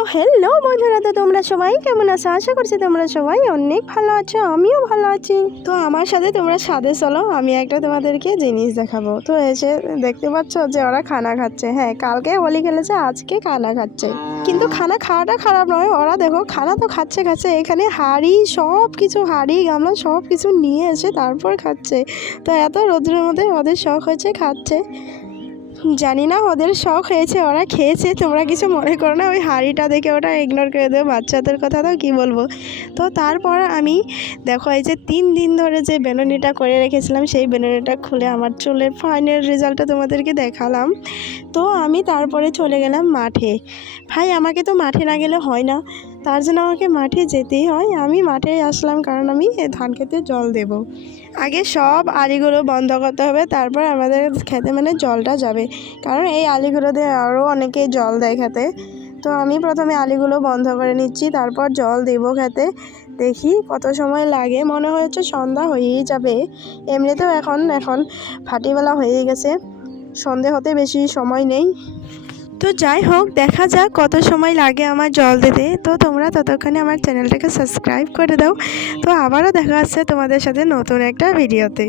তো হ্যালো বন্ধুরা, তো তোমরা সবাই কেমন আছো? আশা করছি তোমরা সবাই অনেক ভালো আছো, আমিও ভালো আছি। তো আমার সাথে তোমরা সাথে চলো, আমি একটা তোমাদেরকে জিনিস দেখাবো। তো এসে দেখতে পাচ্ছ যে ওরা খানা খাচ্ছে। হ্যাঁ, কালকে হোলি খেলেছে, আজকে খানা খাচ্ছে। কিন্তু খানা খাওয়াটা খারাপ নয়, ওরা দেখো খানা তো খাচ্ছে খাচ্ছে, এখানে হাঁড়ি সব কিছু, হাঁড়ি গামলা সব কিছু নিয়ে এসে তারপর খাচ্ছে। তো এত রোদ্রের মধ্যে ওদের শখ হয়েছে, খাচ্ছে। জানি না ওদের শখ হয়েছে, ওরা খেয়েছে, তোমরা কিছু মনে করো না। ওই হাঁড়িটা দেখে ওটা ইগনোর করে দেবো, বাচ্চাদের কথা তো কী বলবো। তো তারপর আমি দেখো এই যে 3 দিন ধরে যে বেনুনিটা করে রেখেছিলাম, সেই বেনুনিটা খুলে আমার চুলের ফাইনাল রেজাল্টটা তোমাদেরকে দেখালাম। তো আমি তারপরে চলে গেলাম মাঠে। ভাই আমাকে তো মাঠে না গেলে হয় না, তার জন্য আমাকে মাঠে যেতেই হয়। আমি মাঠে আসলাম কারণ আমি ধান খেতে জল দেব। আগে সব আলিগুলো বন্ধ করতে হবে, তারপর আমাদের খেতে মানে জলটা যাবে, কারণ এই আলিগুলো দিয়ে আরও অনেকে জল দেয় খেতে। তো আমি প্রথমে আলিগুলো বন্ধ করে নিচ্ছি, তারপর জল দেবো খেতে। দেখি কত সময় লাগে, মনে হয়েছে সন্ধ্যা হয়েই যাবে। এমনিতেও এখন ফাটিবেলা হয়ে গেছে, সন্ধে হতে বেশি সময় নেই। তো যাই হোক, দেখা যাক কত সময় লাগে আমার জল দিতে। তো তোমরা ততক্ষণে আমার চ্যানেলটাকে সাবস্ক্রাইব করে দাও। তো আবারও দেখা হচ্ছে তোমাদের সাথে নতুন একটা ভিডিওতে।